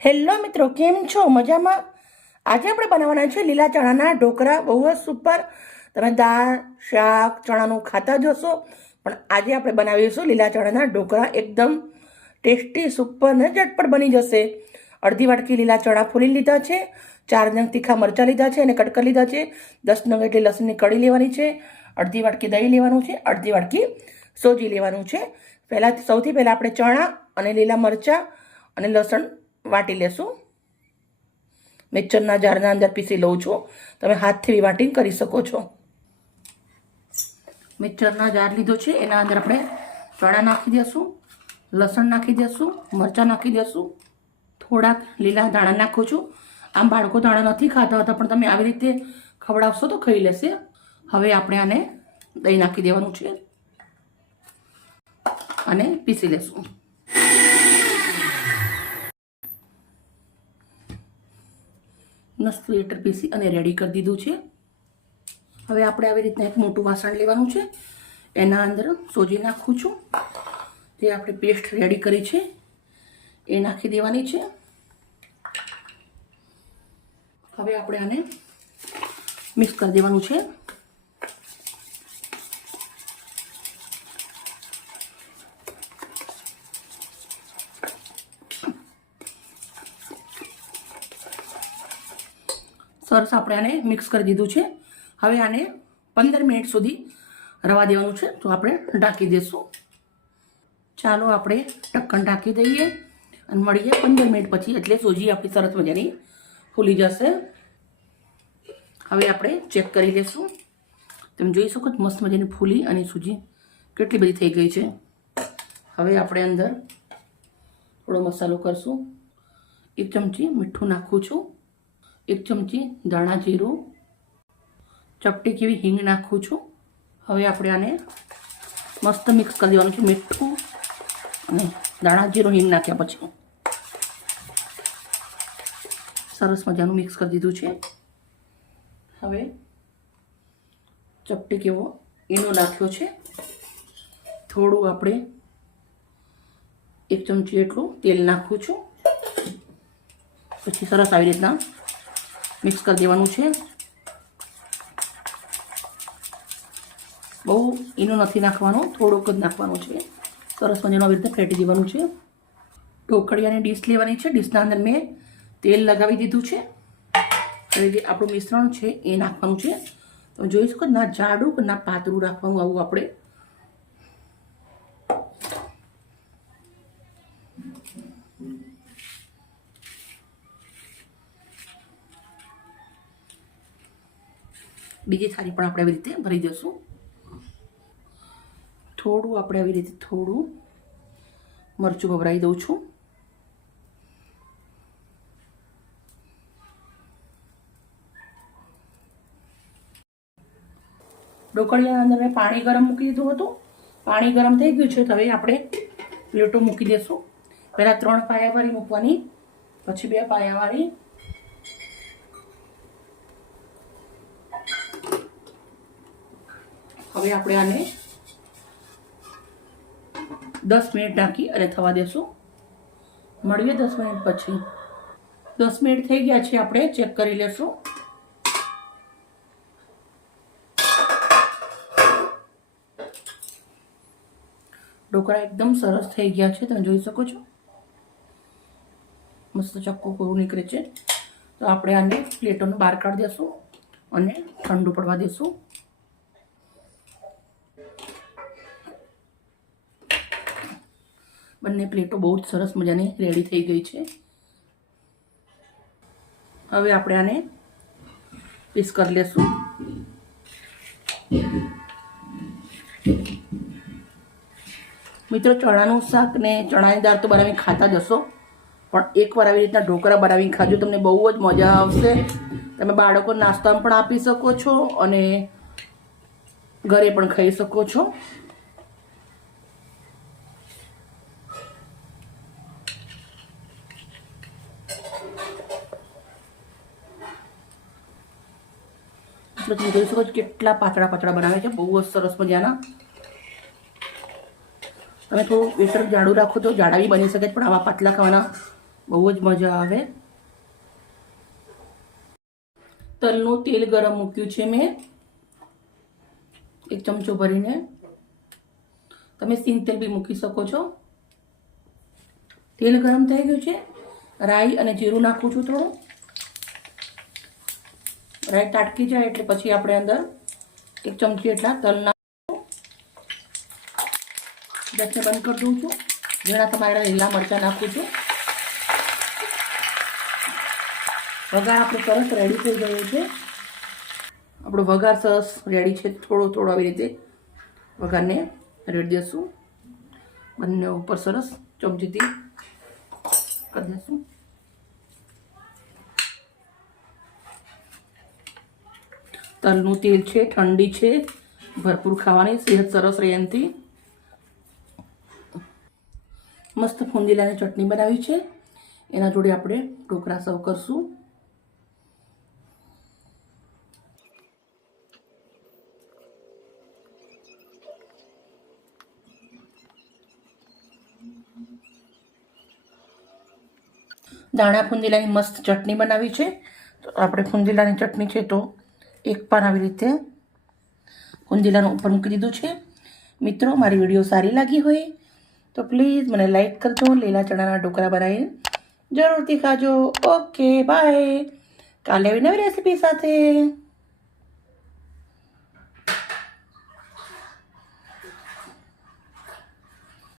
Hello મિત્રો, કેમ છો? મજામાં? આજે આપણે બનાવવાના છે લીલા ચણાના ઢોકળા. બહુ જ સુપર. તમે દાળ, શાક, ચણાનું ખાતા જ હશો, પણ આજે આપણે બનાવીશું લીલા ચણાના ઢોકળા. એકદમ ટેસ્ટી, સુપર ને ઝટપટ બની જશે. અડધી વાટકી લીલા ચણા ફૂલી લીધા છે, 4 નંગ તીખા મરચાં લીધા છે અને કટ કરી લીધા છે, 10 નંગ એટલી લસણની કળી લેવાની છે, અડધી વાટકી દહીં લેવાનું છે, અડધી વાટકી સોજી લેવાનું છે. સૌથી પહેલાં આપણે ચણા અને લીલા મરચાં અને લસણ વાટી લેશું. મિક્સરના જારના અંદર પીસી લઉં છું. તમે હાથથી વાટીંગ કરી શકો છો. મિક્સરના જાર લીધો છે, એના અંદર આપણે ચણા નાખી દઈશું, લસણ નાખી દઈશું, મરચાં નાખી દઈશું, થોડાક લીલા દાણા નાખું છું. આમ બાળકો દાણા નથી ખાતા હોતા, પણ તમે આવી રીતે ખવડાવશો તો ખાઈ લેશે. હવે આપણે આને દહીં નાખી દેવાનું છે અને પીસી લેશું. મસ્ત લીટર પીસી અને રેડી કરી દીધું છે. હવે આપણે આવી રીતના એક મોટું વાસણ લેવાનું છે, એના અંદર સોજી નાખું છું. જે આપણે પેસ્ટ રેડી કરી છે એ નાખી દેવાની છે. હવે આપણે આને મિક્સ કરી દેવાનું છે. સરસ આપણે આને મિક્સ કરી દીધું છે. હવે આને 15 મિનિટ સુધી રવા દેવાનું છે, તો આપણે ઢાંકી દઈશું. ચાલો આપણે ઢક્કણ ઢાંકી દઈએ અને મળીએ 15 મિનિટ પછી, એટલે સોજી આપણી સરસ મજાની ફૂલી જશે. હવે આપણે ચેક કરી લઈશું. તમે જોઈ શકો છો મસ્ત મજાની ફૂલી અને સૂજી કેટલી બધી થઈ ગઈ છે. હવે આપણે અંદર થોડો મસાલો કરશું. 1 ચમચી મીઠું નાખું છું, 1 ચમચી ધાણા જીરું, ચપટી જેવી હિંગ નાખું છું. હવે આપણે આને મસ્ત મિક્સ કરી દેવાનું છે. મીઠું અને ધાણા જીરું હિંગ નાખ્યા પછી સરસ મજાનું મિક્સ કરી દીધું છે. હવે ચપટી કેવો ઈનો નાખ્યો છે. થોડું આપણે 1 ચમચી એટલું તેલ નાખું છું. પછી સરસ આવી રીતના મિક્સ કરી દેવાનું છે. બહુ ઈનો નથી નાખવાનું, થોડુંક જ નાખવાનું છે. સરસ મજાનું આવી રીતે ફેટી દેવાનું છે. ઢોકળિયાની ડીશ લેવાની છે. ડીશના અંદર મેં તેલ લગાવી દીધું છે. હવે જે આપણું મિશ્રણ છે એ નાખવાનું છે. તમે જોઈ શકો ના જાડું કે ના પાતળું રાખવાનું. આવું આપણે બીજી થાળી પણ આપણે આવી રીતે ભરી દઈશું. થોડું આપણે આવી રીતે થોડું મરચું ભભરાઈ દઉં છું. ઢોકળિયાના અંદર મેં પાણી ગરમ મૂકી દીધું હતું. પાણી ગરમ થઈ ગયું છે, તો હવે આપણે પ્લેટો મૂકી દઈશું. પહેલાં 3 પાયાવાળી મૂકવાની, પછી 2 પાયાવાળી. હવે આપણે આને 10 મિનિટ ઢાંકી અને થવા દેશું. મળીએ 10 મિનિટ પછી. 10 મિનિટ થઈ ગયા છે, આપણે ચેક કરી લેશું. ઢોકળા એકદમ સરસ થઈ ગયા છે, તમે જોઈ શકો છો. મસ્ત ચક્કુ પૂરું નીકળે છે. તો આપણે આને પ્લેટોને બહાર કાઢી દઈશું અને ઠંડુ પડવા દઈશું. બંને પ્લેટો બહુ જ સરસ મજાની રેડી થઈ ગઈ છે. હવે આપણે આને પીસ કરી લેશું. મિત્રો, ચણાનું શાક ને ચણાની દાળ તો બનાવીને ખાતા જ હશો, પણ એકવાર આવી રીતના ઢોકળા બનાવીને ખાજો, તમને બહુ જ મજા આવશે. તમે બાળકોને નાસ્તામાં પણ આપી શકો છો અને ઘરે પણ ખાઈ શકો છો. તમે જોઈ શકો છો કેટલા પાતળા પાતળા બનાવે છે, બહુ જ સરસ મજાના. તમે થોડું બેટર જાડું રાખો તો જાડા બી બની શકે, પણ આવા પાતળા ખાવાના બહુ જ મજા આવે. તલનું તેલ ગરમ મૂક્યું છે મેં 1 ચમચો ભરીને. તમે સિંગ તેલ બી મૂકી શકો છો. તેલ ગરમ થઈ ગયું છે. રાઈ અને જીરું નાખું છું થોડું. રાઈ તાટકી જાય એટલે પછી આપણે અંદર 1 ચમચી એટલા તલ નાખું. ગેસને બંધ કરી દઉં છું. ઝીણા તમારા લીલા મરચાં નાખું છું. વઘાર આપણો સરસ રેડી થઈ ગયો છે. આપણો વઘાર સરસ રેડી છે. થોડો થોડો આવી રીતે વઘારને રેડી દેશું. બંને ઉપર સરસ ચમચીથી કરી દઈશું. તલનું તેલ છે, ઠંડી છે, ભરપૂર ખાવાની, સેહત સરસ રહે એનાથી. મસ્ત ફુંદીલાની ચટણી બનાવી છે. એના જોડે આપણે ઢોકળા સર્વ કરશું. દાણા ફુંદીલાની મસ્ત ચટણી બનાવી છે. તો આપણે ફુંદીલાની ચટણી છે તો એક પાન આવી રીતે ફુંદીલાનું ઉપર મૂકી દીધું છે. મિત્રો, મારી વિડીયો સારી લાગી હોય તો પ્લીઝ મને લાઈક કરજો. લીલા ચણાના ઢોકળા બનાવીને જરૂરથી ખાજો. Okay, bye. કાલે આવી નવી રેસીપી સાથે.